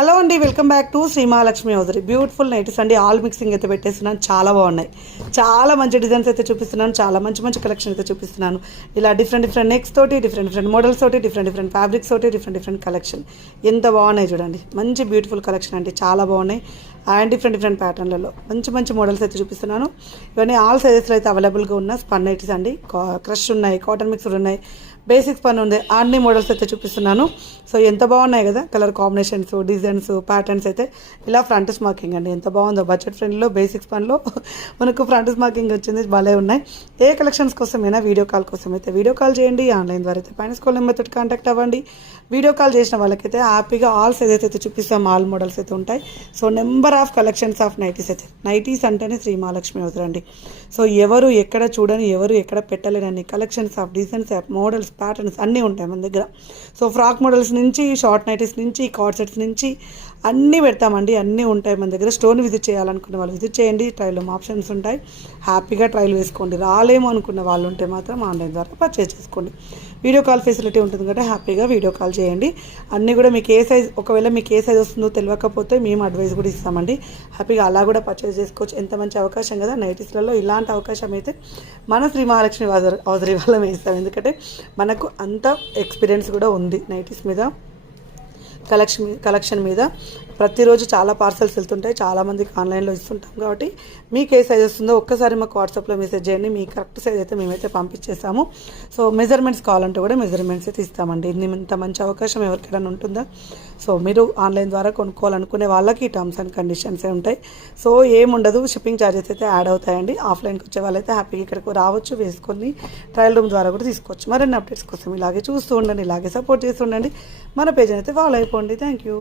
Hello అండి, welcome back to Shri Mahalakshmi hosiery. Beautiful nighties అండి. All mixing అయితే పెట్టేస్తున్నాను. చాలా బాగున్నాయి. చాలా మంచి డిజైన్స్ అయితే చూపిస్తున్నాను. చాలా మంచి కలెక్షన్ అయితే చూపిస్తున్నాను. ఇలా డిఫరెంట్ నెక్స్ తోటి డిఫరెంట్ మోడల్స్ తోటి డిఫరెంట్ ఫ్యాబ్రిక్స్ తోటి డిఫరెంట్ కలెక్షన్. ఎంత బాగున్నాయి చూడండి. మంచి బ్యూటిఫుల్ కలెక్షన్ అండి. చాలా బాగున్నాయి. అండ్ డిఫరెంట్ ప్యాటర్న్లలో మంచి మోడల్స్ అయితే చూపిస్తున్నాను. ఇవన్నీ ఆల్ సైజెస్లో అయితే అవైలబుల్గా ఉన్న స్పన్ నైటీస్ అండి. క్రష్ ఉన్నాయి, కాటన్ మిక్స్డ్ ఉన్నాయి, బేసిక్స్ పని ఉంది. అన్ని మోడల్స్ అయితే చూపిస్తున్నాను. సో ఎంత బాగున్నాయి కదా, కలర్ కాంబినేషన్స్, డిజైన్స్, ప్యాటర్న్స్ అయితే ఇలా ఫ్రంట్ స్మార్కింగ్ అండి. ఎంత బాగుందో. బడ్జెట్ ఫ్రెండ్లో బేసిక్స్ పనిలో మనకు ఫ్రంట్ స్మార్కింగ్ వచ్చింది. భలే ఉన్నాయి. ఏ కలెక్షన్స్ కోసమైనా వీడియో కాల్ కోసం అయితే వీడియో కాల్ చేయండి. ఆన్లైన్ ద్వారా అయితే పైన స్కూల్ నెంబర్ తోటి కాంటాక్ట్ అవ్వండి. వీడియో కాల్ చేసిన వాళ్ళకైతే హ్యాపీగా ఆల్ సైజ్ అయితే చూపిస్తాం. ఆల్ మోడల్స్ అయితే ఉంటాయి. So number of collections of nighties అయితే. నైటీస్ అంటేనే శ్రీ మహాలక్ష్మి అవుతారండి. సో ఎవరు ఎక్కడ చూడని, ఎవరు ఎక్కడ పెట్టలేనని collections of designs of models, patterns అన్నీ ఉంటాయి మన దగ్గర. సో ఫ్రాక్ మోడల్స్ నుంచి, షార్ట్ నైటీస్ నుంచి, కార్డ్ సెట్స్ నుంచి అన్నీ పెడతామండి. అన్నీ ఉంటాయి మన దగ్గర. స్టోర్ విజిట్ చేయాలనుకున్న వాళ్ళు విజిట్ చేయండి. ట్రయల్ రూమ్ ఆప్షన్స్ ఉంటాయి. హ్యాపీగా ట్రయల్ వేసుకోండి. రాలేమో అనుకున్న వాళ్ళు ఉంటే మాత్రం ఆన్లైన్ ద్వారా పర్చేజ్ చేసుకోండి. వీడియో కాల్ ఫెసిలిటీ ఉంటుంది కాబట్టి హ్యాపీగా వీడియో కాల్ చేయండి. అన్నీ కూడా మీకు ఏ సైజ్, ఒకవేళ మీకు ఏ సైజ్ వస్తుందో తెలియకపోతే మేము అడ్వైస్ కూడా ఇస్తామండి. హ్యాపీగా అలా కూడా పర్చేజ్ చేసుకోవచ్చు. ఎంత మంచి అవకాశం కదా నైటీస్లలో. ఇలాంటి అవకాశం అయితే మన శ్రీ మహాలక్ష్మి హౌజరీ వాళ్ళమే ఇస్తాం. ఎందుకంటే మనకు అంత ఎక్స్పీరియన్స్ కూడా ఉంది నైటీస్ మీద, కలెక్షన్ మీద. ప్రతిరోజు చాలా పార్సల్స్ వెళ్తుంటాయి. చాలామందికి ఆన్లైన్లో ఇస్తుంటాం కాబట్టి మీకు ఏ సైజ్ వస్తుందో ఒక్కసారి మాకు వాట్సాప్లో మెసేజ్ చేయండి. మీ కరెక్ట్ సైజ్ అయితే మేమైతే పంపించేస్తాము. సో మెజర్మెంట్స్ కావాలంటే కూడా మెజర్మెంట్స్ అయితే ఇస్తామండి. ఇంత మంచి అవకాశం ఎవరికైనా ఉంటుందా? సో మీరు ఆన్లైన్ ద్వారా కొనుక్కోవాలనుకునే వాళ్ళకి టర్మ్స్ అండ్ కండిషన్సే ఉంటాయి. సో ఏముండదు. షిప్పింగ్ ఛార్జెస్ అయితే యాడ్ అవుతాయండి. ఆఫ్లైన్కి వచ్చే వాళ్ళైతే హ్యాపీగా ఇక్కడికి రావచ్చు, వేసుకొని ట్రయల్ రూమ్ ద్వారా కూడా తీసుకోవచ్చు. మరిన్ని అప్డేట్స్ కోసం ఇలాగే చూస్తూ ఉండండి, ఇలాగే సపోర్ట్ చేస్తూ ఉండండి. మన పేజ్ అయితే ఫాలో అయిపోండి. Thank you.